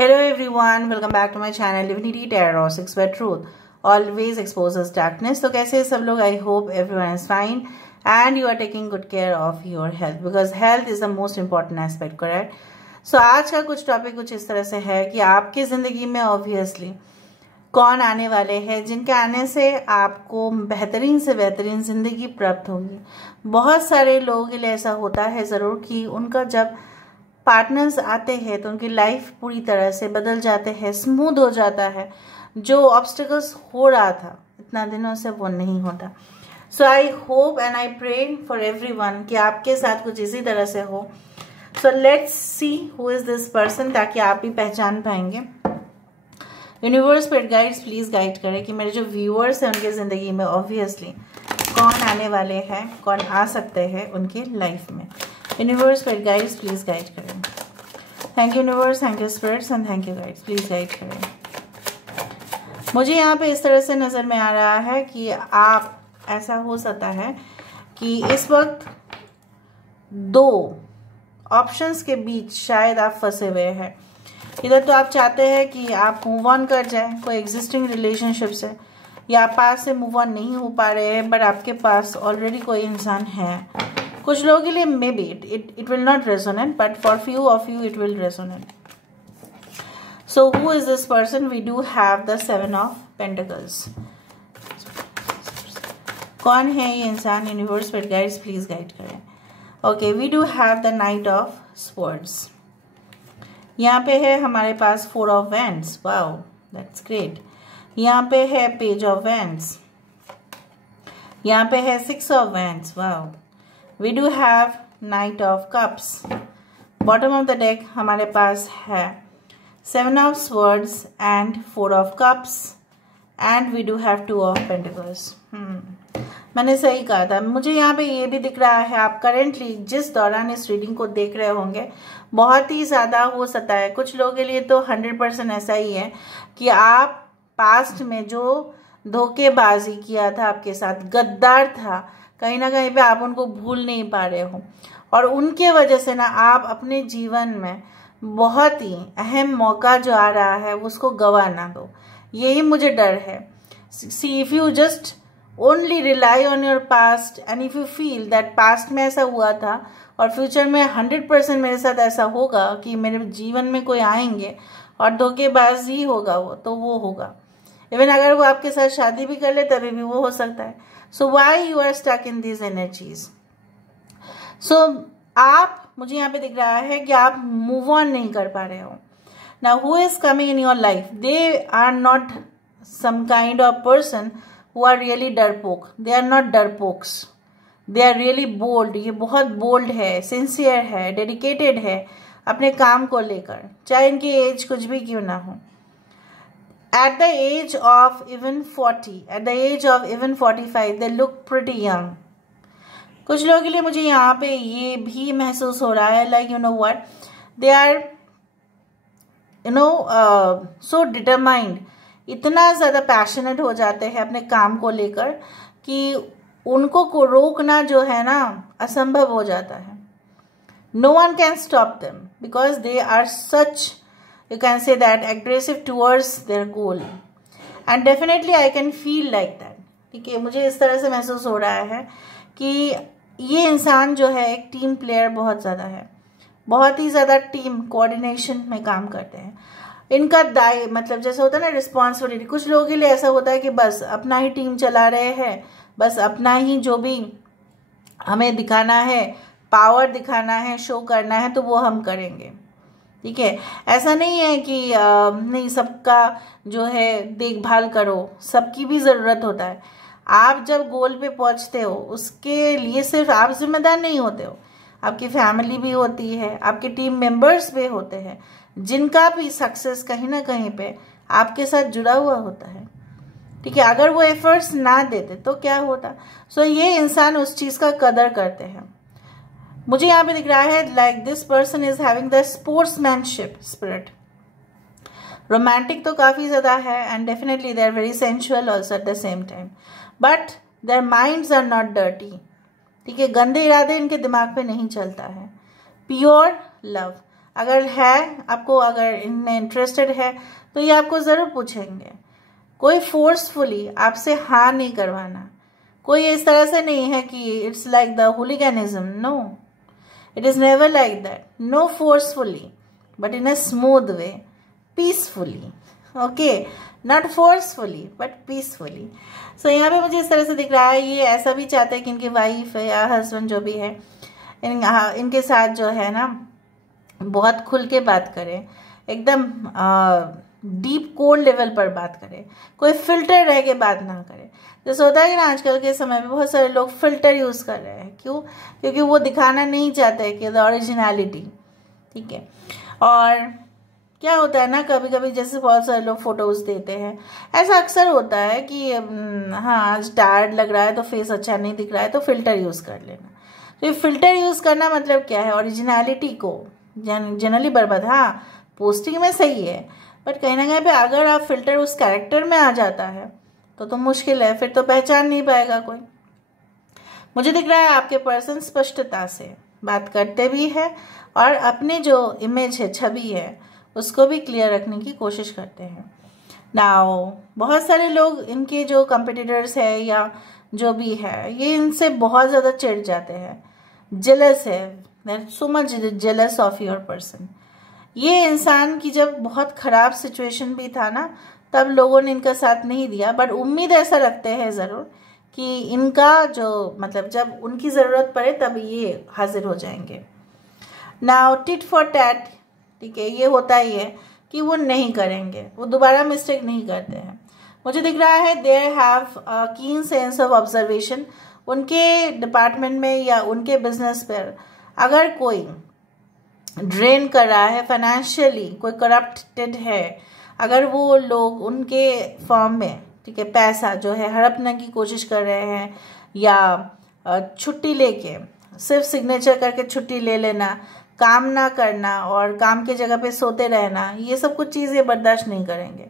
Hello everyone, welcome back to my channel Divinity Tarot 6 where truth always exposes darkness. तो कैसे हैं सब लोग? I hope everyone is fine and you are taking good care of your health because health is the most important aspect, correct? So आज का कुछ topic कुछ इस तरह से है कि आपकी ज़िंदगी में ऑब्वियसली कौन आने वाले हैं जिनके आने से आपको बेहतरीन से बेहतरीन ज़िंदगी प्राप्त होगी। बहुत सारे लोगों के लिए ऐसा होता है ज़रूर कि उनका जब पार्टनर्स आते हैं तो उनकी लाइफ पूरी तरह से बदल जाते हैं, स्मूथ हो जाता है। जो ऑब्स्टिकल्स हो रहा था इतना दिनों से वो नहीं होता। So I hope and I pray for everyone कि आपके साथ कुछ इसी तरह से हो। So let's see who is this person ताकि आप भी पहचान पाएंगे। Universe spirit guides please guide करें कि मेरे जो व्यूअर्स हैं उनके ज़िंदगी में ऑब्वियसली कौन आने वाले हैं, कौन आ सकते हैं उनके लाइफ में। Universe spirit guides please guide करें। Thank you universe, thank you spirits and thank you guides, please guide करें। मुझे यहाँ पे इस तरह से नज़र में आ रहा है कि आप ऐसा हो सकता है कि इस वक्त दो ऑप्शंस के बीच शायद आप फंसे हुए हैं। इधर तो आप चाहते हैं कि आप मूव ऑन कर जाए कोई एग्जिस्टिंग रिलेशनशिप से, या आप पास से मूव ऑन नहीं हो पा रहे हैं बट आपके पास ऑलरेडी कोई इंसान है। कुछ लोगों के लिए may be it will not resonate, but for few of you it will resonate. So who is this person? We do have the 7 of Pentacles. कौन है ये इंसान? Universe spirit guides please guide करें। Okay, we do have the knight of swords. यहाँ पे है हमारे पास 4 of wands. Wow, that's great. यहाँ पे है पेज ऑफ वैंड्स। यहाँ पे है 6 of wands. Wow. We do have Knight of Cups. Bottom of the deck हमारे पास है 7 of Swords and 4 of Cups and we do have 2 of Pentacles. मैंने सही कहा था। मुझे यहाँ पे ये भी दिख रहा है आप करेंटली जिस दौरान इस रीडिंग को देख रहे होंगे बहुत ही ज़्यादा हो सकता है। कुछ लोगों के लिए तो 100% ऐसा ही है कि आप पास्ट में जो धोखेबाजी किया था, आपके साथ गद्दार था, कहीं ना कहीं पे आप उनको भूल नहीं पा रहे हो और उनके वजह से ना आप अपने जीवन में बहुत ही अहम मौका जो आ रहा है उसको गवा ना दो। यही मुझे डर है। See if you just only rely on your past and if you feel that past में ऐसा हुआ था और फ्यूचर में 100% मेरे साथ ऐसा होगा कि मेरे जीवन में कोई आएंगे और धोखेबाज ही होगा वो, तो वो होगा। इवन अगर वो आपके साथ शादी भी कर ले तभी भी वो हो सकता है। So why you are stuck in these energies? So आप, मुझे यहाँ पे दिख रहा है कि आप move on नहीं कर पा रहे हो। Now who is coming in your life? They are not some kind of person who are really डरपोक. They are not डरपोक्स. They are really bold. ये बहुत bold है, sincere है, dedicated है अपने काम को लेकर, चाहे इनकी एज कुछ भी क्यों ना हो। At the age of even 40, at the age of even 45, they look pretty young. कुछ लोगों के लिए मुझे यहाँ पे ये भी महसूस हो रहा है like you know what, they are so determined, इतना ज़्यादा passionate हो जाते हैं अपने काम को लेकर कि उनको को रोकना जो है ना असंभव हो जाता है। No one can stop them because they are such, you can say that, aggressive towards their goal and definitely I can feel like that. ठीक है, मुझे इस तरह से महसूस हो रहा है कि ये इंसान जो है एक टीम प्लेयर बहुत ज़्यादा है, बहुत ही ज़्यादा टीम कोऑर्डिनेशन में काम करते हैं। इनका दाय मतलब जैसे होता है ना रिस्पॉन्सिबिलिटी, कुछ लोगों के लिए ऐसा होता है कि बस अपना ही टीम चला रहे हैं, बस अपना ही जो भी हमें दिखाना है, पावर दिखाना है, शो करना है तो वो हम करेंगे। ठीक है, ऐसा नहीं है कि नहीं सबका जो है देखभाल करो, सबकी भी ज़रूरत होता है। आप जब गोल पे पहुंचते हो उसके लिए सिर्फ आप जिम्मेदार नहीं होते हो, आपकी फैमिली भी होती है, आपके टीम मेंबर्स भी होते हैं जिनका भी सक्सेस कहीं ना कहीं पे आपके साथ जुड़ा हुआ होता है। ठीक है, अगर वो एफर्ट्स ना देते तो क्या होता। सो ये इंसान उस चीज़ का कदर करते हैं। मुझे यहाँ पे दिख रहा है like this person is having the sportsmanship spirit. Romantic तो काफ़ी ज़्यादा है and definitely they are very sensual also at the same time, but their minds are not dirty. ठीक है, गंदे इरादे इनके दिमाग पे नहीं चलता है। प्योर लव, अगर है आपको, अगर इनमें इंटरेस्टेड है तो ये आपको ज़रूर पूछेंगे। कोई फोर्सफुली आपसे हाँ नहीं करवाना, कोई इस तरह से नहीं है कि it's like the hooliganism, no, it is never like that. No forcefully but in a smooth way, peacefully, okay, not forcefully but peacefully. So यहाँ पे मुझे इस तरह से दिख रहा है ये ऐसा भी चाहते हैं कि इनकी वाइफ या हस्बैंड जो भी है इनके साथ जो है ना बहुत खुल के बात करें, एकदम डीप कोर लेवल पर बात करें, कोई फिल्टर रह के बात ना करें। जैसे होता है कि ना आजकल के समय में बहुत सारे लोग फिल्टर यूज़ कर रहे हैं, क्यों? क्योंकि वो दिखाना नहीं चाहते कि द ओरिजिनलिटी, ठीक है। और क्या होता है ना, कभी कभी जैसे बहुत सारे लोग फोटोज़ देते हैं, ऐसा अक्सर होता है कि हाँ आज टायर्ड लग रहा है तो फेस अच्छा नहीं दिख रहा है तो फिल्टर यूज़ कर लेना। तो ये फिल्टर यूज़ करना मतलब क्या है? ओरिजिनलिटी को जनरली बर्बाद। हाँ, पोस्टिंग में सही है, बट कहीं ना कहीं पे अगर आप फिल्टर उस कैरेक्टर में आ जाता है तो मुश्किल है, फिर तो पहचान नहीं पाएगा कोई। मुझे दिख रहा है आपके पर्सन स्पष्टता से बात करते भी है और अपनी जो इमेज है, छवि है, उसको भी क्लियर रखने की कोशिश करते हैं। नाउ बहुत सारे लोग इनके जो कंपिटिटर्स है या जो भी है, ये इनसे बहुत ज़्यादा चिढ़ जाते हैं, जेलस है, so much jealous of your person. ये इंसान की जब बहुत ख़राब सिचुएशन भी था ना, तब लोगों ने इनका साथ नहीं दिया, बट उम्मीद ऐसा रखते हैं ज़रूर कि इनका जो मतलब जब उनकी ज़रूरत पड़े तब ये हाजिर हो जाएंगे। नाउ टिट फॉर टैट, ठीक है, ये होता ही है कि वो नहीं करेंगे, वो दोबारा मिस्टेक नहीं करते हैं। मुझे दिख रहा है there have a keen sense of observation. उनके डिपार्टमेंट में या उनके बिजनेस पर अगर कोई ड्रेन कर रहा है फाइनेंशियली, कोई करप्टेड है, अगर वो लोग उनके फर्म में, ठीक है, पैसा जो है हड़पने की कोशिश कर रहे हैं या छुट्टी लेके सिर्फ सिग्नेचर करके छुट्टी ले लेना, काम ना करना और काम के जगह पे सोते रहना, ये सब कुछ चीज़ें बर्दाश्त नहीं करेंगे।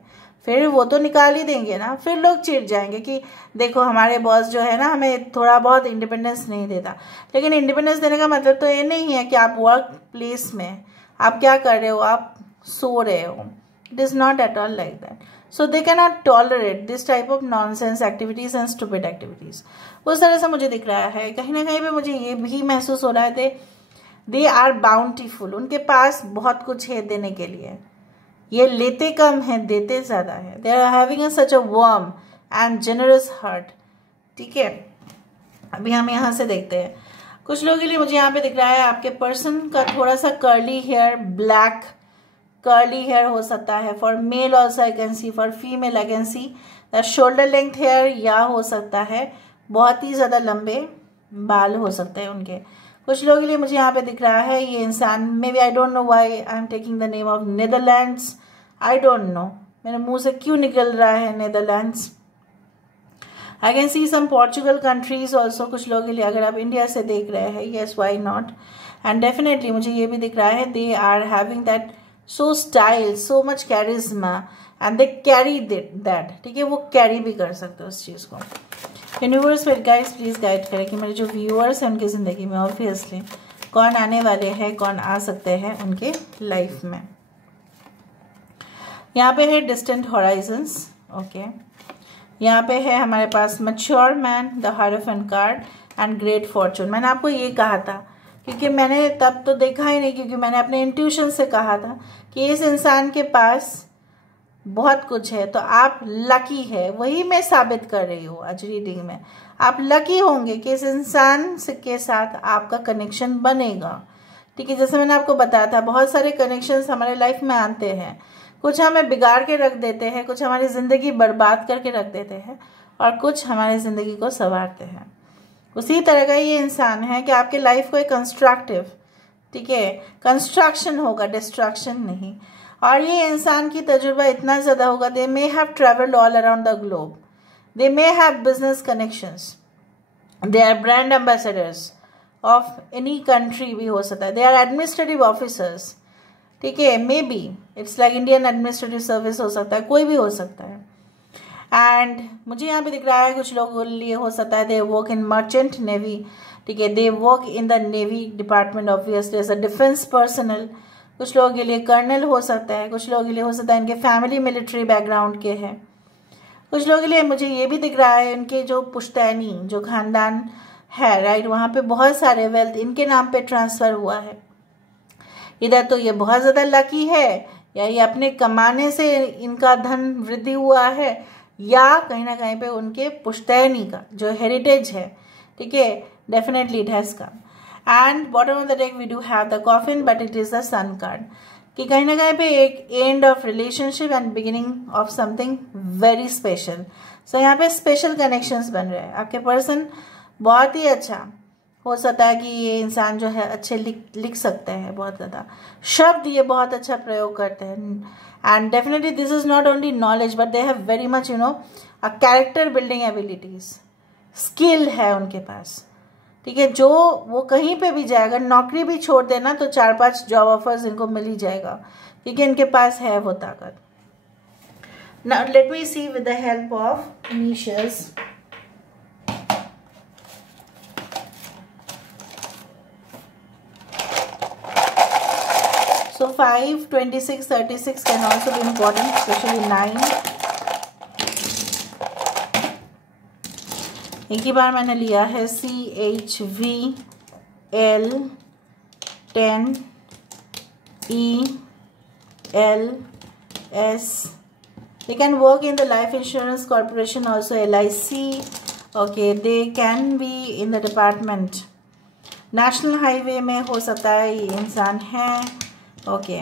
फिर वो तो निकाल ही देंगे ना, फिर लोग चिढ़ जाएंगे कि देखो हमारे बॉस जो है ना हमें थोड़ा बहुत इंडिपेंडेंस नहीं देता। लेकिन इंडिपेंडेंस देने का मतलब तो ये नहीं है कि आप वर्क प्लेस में आप क्या कर रहे हो, आप सो रहे हो। It is not at all like that. So they can not tolerate this type of nonsense activities and stupid activities. उस तरह से मुझे दिख रहा है। कहीं ना कहीं पे मुझे ये भी महसूस हो रहा है दे आर बाउंटीफुल, उनके पास बहुत कुछ है देने के लिए। ये लेते कम है, देते ज़्यादा है। They are having such a warm and generous heart, ठीक है। अभी हम यहाँ से देखते हैं कुछ लोगों के लिए मुझे यहाँ पे दिख रहा है आपके पर्सन का थोड़ा सा curly hair, black curly hair हो सकता है। For male also I can see, for female I can see the shoulder length hair, या हो सकता है बहुत ही ज़्यादा लंबे बाल हो सकते हैं उनके। कुछ लोगों के लिए मुझे यहाँ पे दिख रहा है ये इंसान, maybe I don't know why I am taking the name of Netherlands, I don't know मेरे मुंह से क्यों निकल रहा है Netherlands. I can see some Portugal countries also कुछ लोगों के लिए, अगर आप इंडिया से देख रहे हैं, yes why not. And definitely मुझे ये भी दिख रहा है they are having that so style, so much charisma and they carry that, ठीक है, वो कैरी भी कर सकते हो उस चीज़ को। यूनिवर्स फिर गाइड्स प्लीज़ गाइड करें कि मेरे जो व्यूअर्स हैं उनकी ज़िंदगी में ऑब्वियसली कौन आने वाले हैं, कौन आ सकते हैं उनके लाइफ में। यहाँ पे है डिस्टेंट हॉराइजन्स, ओके। यहाँ पे है हमारे पास mature man, the hierophant card and great fortune. मैंने आपको ये कहा था क्योंकि मैंने तब तो देखा ही नहीं, क्योंकि मैंने अपने इंट्यूशन से कहा था कि इस इंसान के पास बहुत कुछ है, तो आप लकी है, वही मैं साबित कर रही हूँ आज रीडिंग में। आप लकी होंगे कि इस इंसान के साथ आपका कनेक्शन बनेगा, ठीक है। जैसे मैंने आपको बताया था बहुत सारे कनेक्शंस हमारे लाइफ में आते हैं, कुछ हमें बिगाड़ के रख देते हैं, कुछ हमारी ज़िंदगी बर्बाद करके रख देते हैं और कुछ हमारी ज़िंदगी को संवारते हैं। उसी तरह का ये इंसान है कि आपके लाइफ को एक कंस्ट्रक्टिव, ठीक है, कंस्ट्रक्शन होगा, डिस्ट्रक्शन नहीं। और ये इंसान की तजुर्बा इतना ज़्यादा होगा, they may have travelled all around the globe, they may have business connections, they are brand ambassadors of any country भी हो सकता है, दे आर एडमिनिस्ट्रेटिव ऑफिसर्स, ठीक है, may be it's like Indian administrative service हो सकता है, कोई भी हो सकता है। एंड मुझे यहाँ पे दिख रहा है कुछ लोगों के लिए हो सकता है they work in merchant navy, ठीक है, they work in the navy department, obviously as a defence personal. कुछ लोगों के लिए कर्नल हो सकता है, कुछ लोगों के लिए हो सकता है इनके फैमिली मिलिट्री बैकग्राउंड के हैं, कुछ लोगों के लिए मुझे ये भी दिख रहा है इनके जो पुश्तैनी जो खानदान है, राइट, वहाँ पे बहुत सारे वेल्थ इनके नाम पे ट्रांसफ़र हुआ है। इधर तो ये बहुत ज़्यादा लकी है, या ये अपने कमाने से इनका धन वृद्धि हुआ है, या कहीं ना कहीं पे उनके पुश्तैनी का जो हेरिटेज है, ठीक है, definitely it has come. And bottom of the deck we do have the coffin, but it is the sun card, कि कहीं ना कहीं पे एक end of relationship and beginning of something very special. So यहाँ पे स्पेशल कनेक्शंस बन रहे हैं। आपके पर्सन बहुत ही अच्छा हो सकता है कि ये इंसान जो है अच्छे लिख सकते हैं, बहुत ज़्यादा शब्द ये बहुत अच्छा प्रयोग करते हैं। And definitely this is not only knowledge but they have very much a character building abilities, skill है उनके पास, ठीक है, जो वो कहीं पे भी जाएगा, नौकरी भी छोड़ देना तो 4-5 जॉब ऑफर्स इनको मिल ही जाएगा, क्योंकि इनके पास है वो ताकत। Now let me see with the help of initials. So 5, 26, 36 can also be important, especially 9. एक ही बार मैंने लिया है CHV L 10 E L S. They can work in the life insurance corporation also, LIC. Okay, they can be in the department. National highway में हो सकता है ये इंसान है। Okay,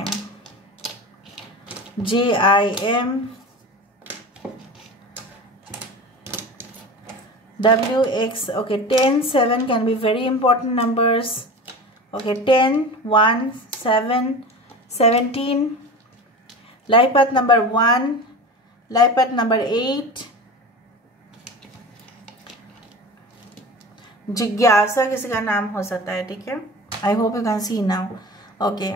JIM WX. Okay, 10, 7 can be very important numbers. Okay, 10, 1, 7, 17. Life path number 1, life path number 8. जिज्ञासा किसी का नाम हो सकता है, ठीक है। I hope you can see now. Okay,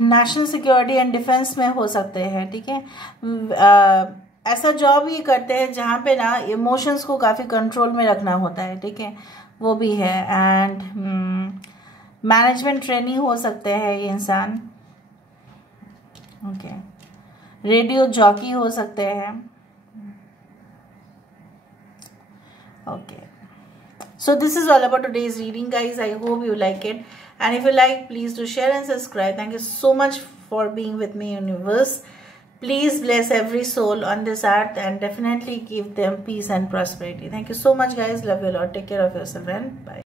national security and defence में हो सकते हैं, ठीक है। ऐसा जॉब ही करते हैं जहाँ पे ना इमोशंस को काफ़ी कंट्रोल में रखना होता है, ठीक है, वो भी है। एंड मैनेजमेंट ट्रेनिंग हो सकते हैं ये इंसान। ओके, रेडियो जॉकी हो सकते हैं। Okay, so this is all about today's reading, guys. I hope you like it, and if you like, please do share and subscribe. Thank you so much for being with me, universe. Please bless every soul on this earth and definitely give them peace and prosperity. Thank you so much, guys. Love you a lot. Take care of yourself and bye.